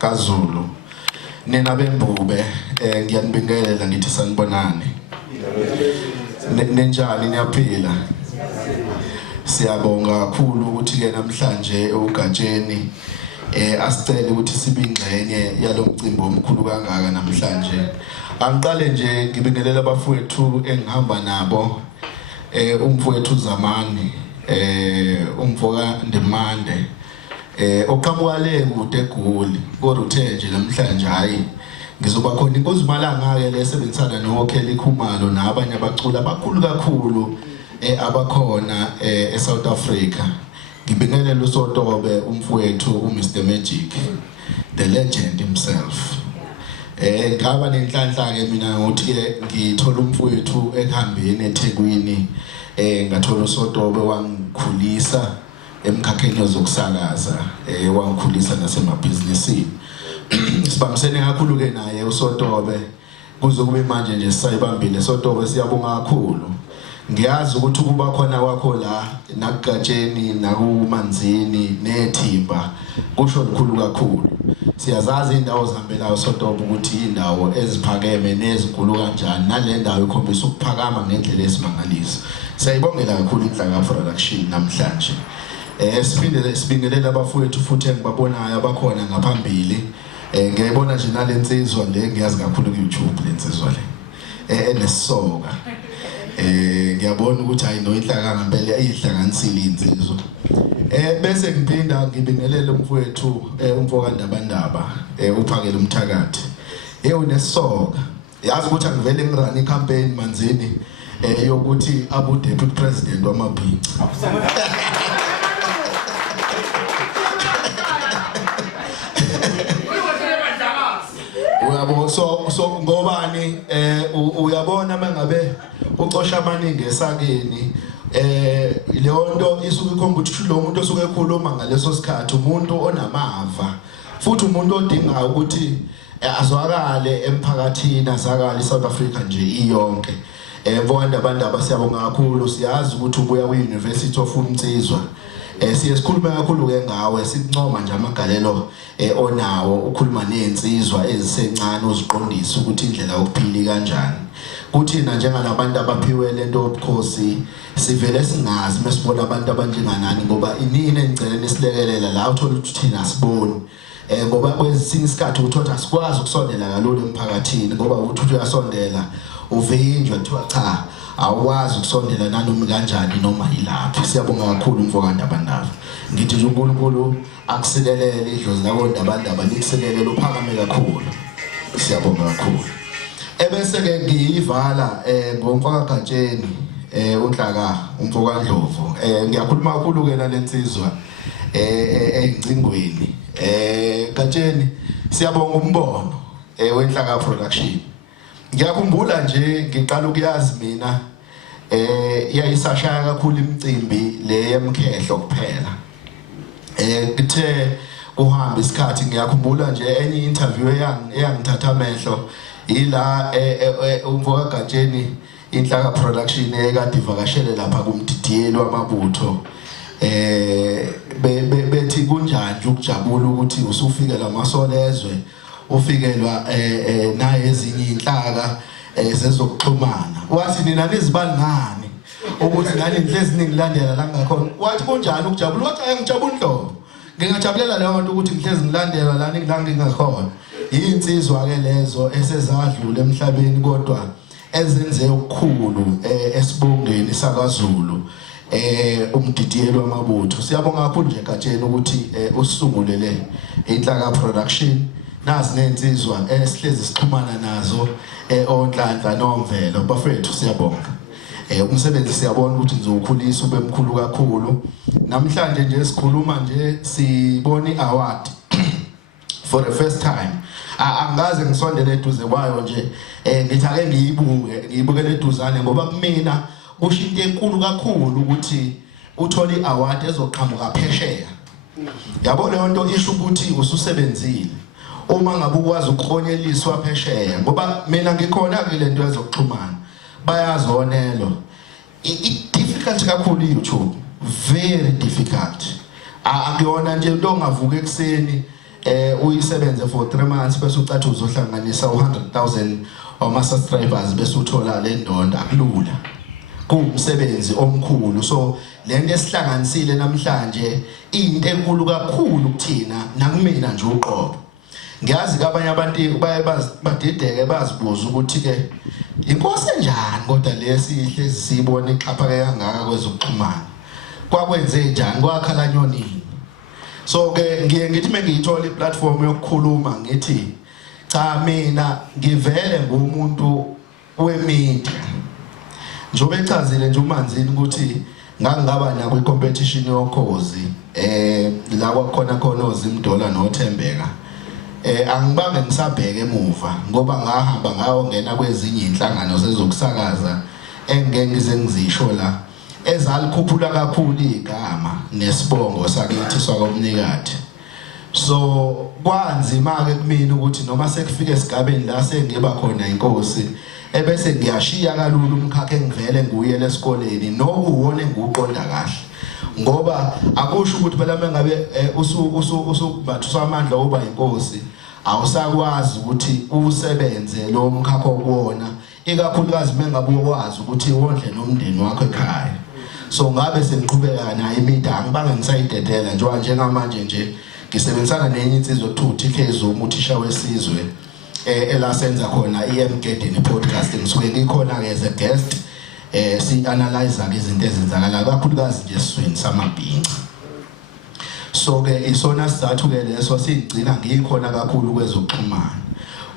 kaZulu nina bembube ngiyanibingelela ngithi sanibonani nenjani niyaphila siyabonga kakhulu ukuthi ke namhlanje ugatsheni asicela ukuthi sibingxenye yalomcimbi omkhulu kangaka namhlanje angiqale nje ngibingelela abafowethu engihamba nabo umfowethu Zamani umfoka Ndemande oqhamuka le kude eGoli koruthe nje namhlanje hayi ngizoba khona inkosi Malanga ke lesebenzisana noKelly Khumalo nabanye abaculi abakhulu kakhulu abakhona eSouth Africa ngibingelela uSotobe umfowethu uMr Magic the legend himself ngaba nenhlanhla ke mina ngokuthi ke ngithola umfowethu ehambeni eThekwini ngathola uSotobe wangikhulisa emkhakheni wezokusakaza wangikhulisa nasemabhizinisini sibambisene kakhulu ke naye uSotobe kuze kube manje nje sisayibambile Sotobe siyabonga kakhulu ngiyazi ukuthi kuba khona kwakho la nakugatsheni nakumanzini nethimba kusho likhulu kakhulu siyazazi indawo zihambelayo Sotobe ukuthi indawo eziphakeme nezinkulu kanjani nale ndawo ikhombisa ukuphakama ngendlela esimangaliso siyayibongela kakhulu inhlaka production namhlanje siphinde sibingelela abafowethu futhi engibabonayo abakhona ngaphambili ngiyayibona nje nalensizwa le ngiyazi kakhulu ku YouTube lensizwa le enesoka ngiyabona ukuthi ayino inhlaka ngempela ayihlanganisile insizwa bese ngiphinda ngibingelela umfowethu umfoka Ndabandaba uphakele umthakathi unesoka yazi ukuthi angivele ngirani campaign manzini yokuthi abu deputy president wamabhici uyabo so ngobani uyabona mangabe ucosha amaningi esakeni leyo nto isuke ikhomba ukuthi lo muntu osuke ekhuluma ngaleso sikhathi umuntu onamava futhi umuntu odinga ukuthi azwakale emphakathini azakale eSouth Africa nje iyonke mfoka Ndabandaba siyabonga kakhulu siyazi ukuthi ubuya kwi-University of Umtsizwa siyesikhuluma kakhulu ke ngawe sincoma nje amagalelo onawo ukhuluma nezinsizwa ezisencane uziqondisa ukuthi indlela yokuphila kanjani kuthina njengalabantu abaphiwe lento yobukhosi sivele singazi mesibona abantu abanjenganani ngoba inini engicela nisilekelela la uthola ukuthi thina siboni ngoba kwesinye isikhathi uthola asikwazi ukusondela kalulu emphakathini ngoba uthi uyasondela uvinjwa kuthiwa cha awukwazi ukusondela nanoma kanjani noma yilaphi siyabonga kakhulu umfoka Ndabandaba ngithi nje uNkulunkulu akusikelele idlozi lakho Ndabandaba likusikelele uphakame kakhulu siyabonga kakhulu ebese ke ngiyivala ngomfoka Gatsheni uNhlaka umfoka Ndlovu ngiyakhuluma kakhulu ke nalensizwa engcingweni Gatsheni siyabonga umbono wenhlaka production ngiyakhumbula nje ngiqala ukuyazi mina iyayisashaya kakhulu imicimbi le yemkhehlo kuphela kuthe kuhamba isikhathi ngiyakhumbula nje enye interview eyangithatha amehlo ila umfoka Gatsheni inhlaka production ekade ivakashele lapha kumdidiyeli wamabutho bethi kunjani ukujabula ukuthi usufike lamasolezwe ufikelwa naye ezinye inhlaka zezokuxhumana wathi nina nizibalingani ukuthi nani inhlezi ningilandela la ngakhona wathi kunjani ukujabula wathi angijabula Ndlovu ngingajabulela leyo nto ukuthi ngihlezi ngilandela la ningilangingakhona izinsizwa ke lezo esezadlula emhlabeni kodwa ezenze okukhulu esibongeni sakaZulu umdidiyeli wamabutho siyabonga kakhulu nje Gatsheni ukuthi usungulele inhlaka production nazi nensizwa esihlezi sixhumana nazo onhlanhla nomvelo bafethu siyabonga umsebenzi siyabona ukuthi nizowukhulisa ube mkhulu kakhulu namhlanje nje sikhuluma nje sibona iaward for the first time angaze ngisondele eduze kwayo nje ngithi ake ngiyibukele eduzane ngoba kumina kusho into enkulu kakhulu ukuthi uthole iaward ezoqhamuka phesheya yabo leyo nto isho ukuthi ususebenzile uma ngabe ukwazi ukukhonyeliswa phesheya ngoba mina ngikhona ke lento yezokuxhumana bayazonelo difficult kakhulu YouTube very difficult akuyona nje into ongavuka ekseni uyisebenze for 3 months bese ucathi uzohlanganisa 100,000 wama subscribers bese uthola le ndondo akulula kuwumsebenzi omkhulu so lento esihlanganisile namhlanje into enkulu kakhulu kuthina nakumina nje uqobo ngiyazi kabanye abantu baye badideke bazibuza ukuthi ke inkosi enjani kodwa lesihle sibone ixhaphake kangaka kwezokuxhumana kwakwenze njani kwakhala nyonini so ke ngiye ngithi mengiyithola iplatform yokukhuluma ngithi cha mina ngivele ngumuntu wemedia njobe echazile nje uManzini ukuthi ngangaba na kwi competition yokhozi la kwakhona khona oZimdola noThembeka angibange ngisabheke emuva ngoba ngahamba ngayongena kwezinye inhlangano zezokusakaza engeke ngize ngizisho la ezalikhuphula kakhulu igama nesibongo sakithi sakwaMnikati so kwanzima ke kumina ukuthi noma sekufika esigabeni la sengiba khona inkosi ebese ngiyashiya kalulu umkhakha engivele nguye lesikoleni nokuwona engiqonda kahle ngoba akusho ukuthi phela mengabe usubathusa amandla oba inkosi awusakwazi ukuthi usebenze lo mkhakha okuwona ikakhulukazi mengabe ukwazi ukuthi wondle nomndeni wakho ekhaya so ngabe sengiqhubeka naye imida angibange ngisayidedela njengamanje nje ngisebenzisana nenye insizwe ekuthiwa TK Zuma uthisha wesizwe elasenza khona iMgedeni podcast ngisuke ngikhona ke as a guest si analyze izinto ezenzakala kakhulukazi nje esizweni samabhinca so ke isona sizathu ke leso sigcina ngikhona kakhulu kwezokuxhumana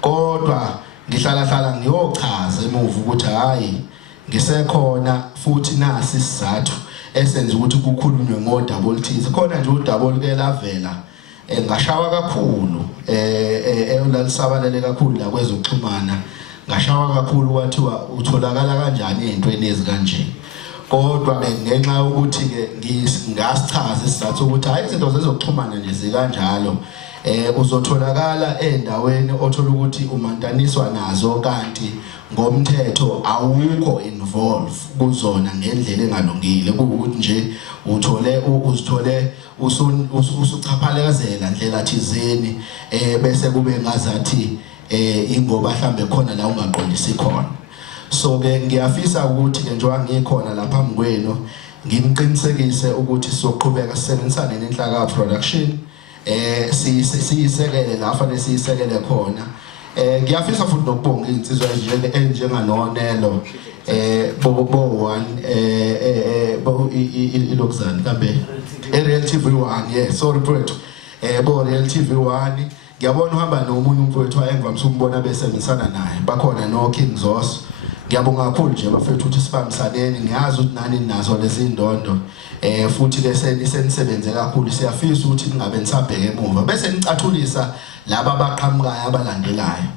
kodwa ngihlala ngiyochaza emuva ukuthi hayi ngisekhona futhi nasi isizathu esenza ukuthi kukhulunywe ngo-double T khona nje u-double ke lavela ngashawa kakhulu lalisabalele kakhulu la kwezokuxhumana ngashawa kakhulu kwathiwa utholakala kanjani ezintweni ezikanje kodwa ngenxa yokuthi ke ngasichaza isizathu ukuthi hayi izinto zezokuxhumana nje zikanjalo uzotholakala endaweni othola ukuthi umantaniswa nazo kanti ngomthetho awukho involve kuzona ngendlela engalungile ukuthi nje uzithole usuchaphalezela ndlela thizeni bese kube ngazathi ingoba mhlambe khona la ungaqondisi khona so ke ngiyafisa ukuthi ke njengoba ngikhona lapha phambi kwenu ngimqinisekise ukuthi sizoqhubeka sisebenzisane nenhlaka production siyisekele la fanele siyisekele khona ngiyafisa futhi nokubonga insizwa enjenganonelo bo ilokuzani kambe Real TV1 yes sorry mfowethu bo Real TV1 ngiyabona uhamba nomunye umfowethu ayengivamisa ukumbona besebenzisana naye bakhona no King Zoso ngiyabonga kakhulu nje bafethu ukuthi sibambisaneni ngiyazi ukuthi nani nazo lezi ndondo futhi lesenisebenze kakhulu siyafisa ukuthi ningabe nisabheke emuva bese nicathulisa laba abaqhamukayo abalandelayo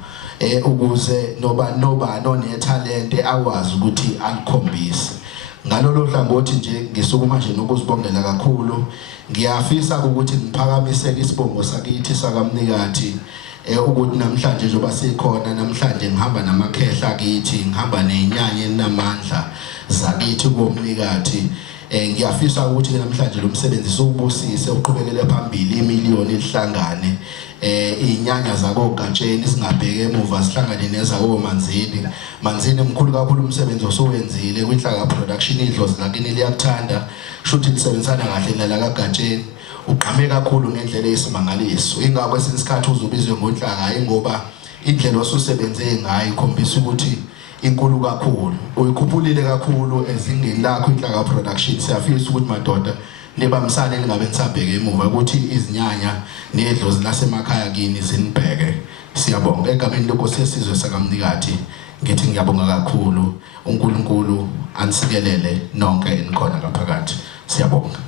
ukuze noba nonetalente akwazi ukuthi alikhombise ngalolo hlangothi nje ngisukuma nje nokuzibongela kakhulu ngiyafisa ukuthi niphakamise isibongo sakithi sakaMnikati ukuthi namhlanje njoba sikhona namhlanje ngihamba namakhehla akithi ngihamba nenyanya enamandla zakithi koMnikati ngiyafisa ukuthi namhlanje lo msebenzi sobusise uqhubekele phambili imiliyoni elihlangane inyanya zakoGatsheni singabheke emuva sihlangane nezako Manzini mkhulu kakhulu umsebenzi osowenzile kwinhlaka production idlozi lakini liyakuthanda shuthi lisebenzisana kahle nala kaGatsheni uqhame kakhulu ngendlela eyisimangaliso ingakho esinsikhathi uzubizwe ngonhlaka ingoba indlela osusebenze ngayo ikhombisa ukuthi inkulu kakhulu uyikhuphulile kakhulu ezingeni lakho inhlaka production siyafisa ukuthi madoda nibamsane ningabe nisabheke emuva ukuthi izinyanya nedlozi lasemakhaya kini zinibheke siyabonga egameni lenkosi yesizwe sakaMnikati ngithi ngiyabonga kakhulu uNkulunkulu anisikelele nonke enikhona ngaphakathi siyabonga